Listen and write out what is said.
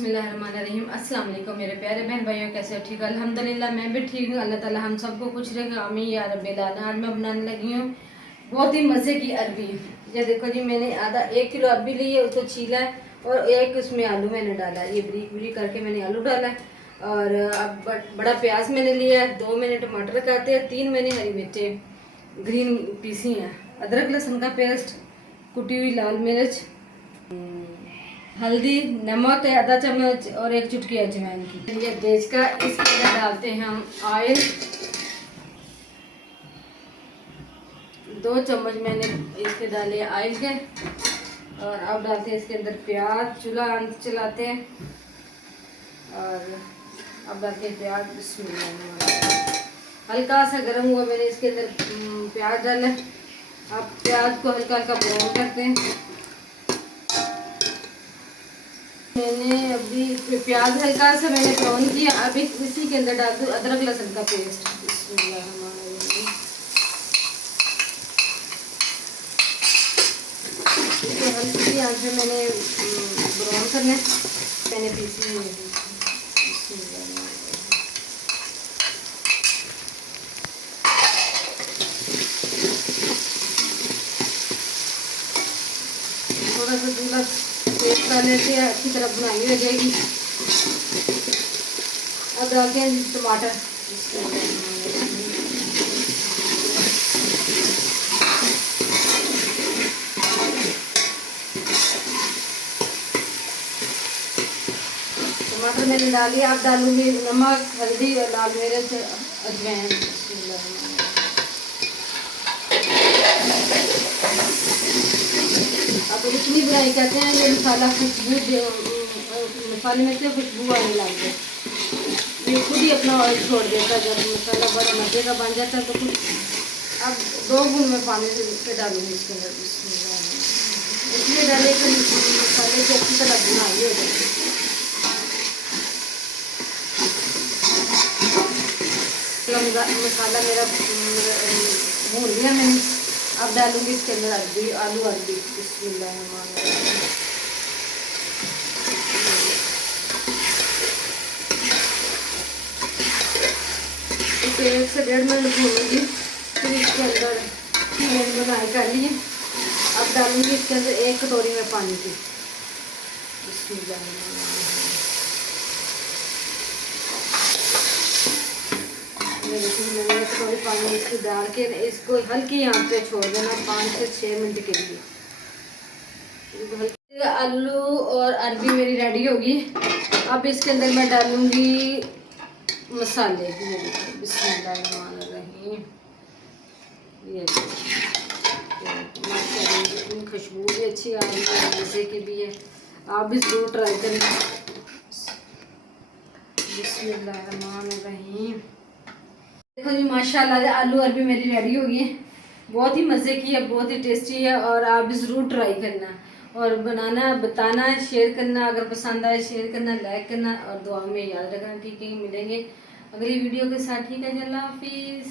बिस्मिल्लाहिर्रहमानिर्रहीम। अस्सलाम वालेकुम मेरे प्यारे बहन भाइयों, कैसे हो? ठीक, अल्हम्दुलिल्लाह मैं भी ठीक हूँ। अल्लाह ताला हम सबको खुश रखेगा, आमीन या रब्बिल आलमीन। आज मैं बनाने लगी हूँ बहुत ही मज़े की अरबी। ये देखो जी, मैंने आधा 1 किलो अरबी ली है, उसको छीला है और एक उसमें आलू मैंने डाला है। ये बरीक बरीक करके मैंने आलू डाला है। और अब बड़ा प्याज मैंने लिया है, 2 मैंने टमाटर काटे हैं, 3 मैंने हरी मिर्चें ग्रीन पीसी हैं, अदरक लहसुन का पेस्ट, कुटी हुई लाल मिर्च, हल्दी, नमक है आधा चम्मच और 1 चुटकी अजवाइन की। ये तेज का इसके अंदर डालते हैं हम ऑयल। 2 चम्मच मैंने इसके डाले ऑयल के। और अब डालते हैं इसके अंदर प्याज, चूल्हा चलाते हैं और अब डालते हैं प्याज। बिस्मिल्लाह। हल्का सा गर्म हुआ, मैंने इसके अंदर प्याज डाला। अब प्याज को हल्का हल्का ब्राउन करते हैं। मैंने अभी प्याज हल्का सा मैंने ब्राउन किया। अभी इसी के अंदर डाल दूँ अदरक लहसुन का पेस्ट। हल्की आंच में मैंने ब्राउन करना है। मैंने पीसी थोड़ा सा दूल्हा पेस्ट डालने से अच्छी तरह बुनाई हो जाएगी। अब डालते हैं टमाटर। टमाटर मैंने डाली। अब डालूंगी नमक, हल्दी और लाल मिर्च, अजवाइन। अब इतनी बुनाई करते हैं ये मसाला मसाले में से खुशबू आने लगती है। ये खुद ही अपना ऑयल छोड़ देता है। जब मसाला बड़ा मजे का बन जाता है तो कुछ। अब 2 बूंद में पानी से डालूंगी इसके अंदर। इसलिए डाले कि मसाले की अच्छी तरह बुनाई हो जाए। मसाला मेरा भून लिया मैंने। अब डालूंगी इसके अंदर अरबी, आलू अरबी। बिस्मिल्लाहिर्रहमानिर्रहीम। इसे 1 से 1.5 मिनट भूनूंगी। फिर इसके अंदर मैंने बनाई कर ली। अब डालूंगी इसके अंदर 1 कटोरी में पानी की। बिस्मिल्लाहिर्रहमानिर्रहीम। मैंने 1 कटोरी पानी इसकी डाल के इसको हल्की आंच पे छोड़ देना 5 से 6 मिनट के लिए। आलू और अरबी मेरी रेडी होगी। अब इसके अंदर मैं डालूंगी मसाले। बिस्मिल्लाहिर्रहमानिर्रहीम। ये इतनी खुशबू भी अच्छी आ रही है, मज़े की भी है। आप भी ज़रूर ट्राई करें। बिस्मिल्लाहिर्रहमानिर्रहीम। देखो जी, माशाल्लाह आलू अरबी मेरी रेडी हो गई है। बहुत ही मज़े की है, बहुत ही टेस्टी है और आप भी ज़रूर ट्राई करना और बनाना, बताना, शेयर करना। अगर पसंद आए शेयर करना, लाइक करना और दुआ में याद रखना। ठीक है, मिलेंगे अगली वीडियो के साथ। ठीक है, अल्लाह हाफिज़।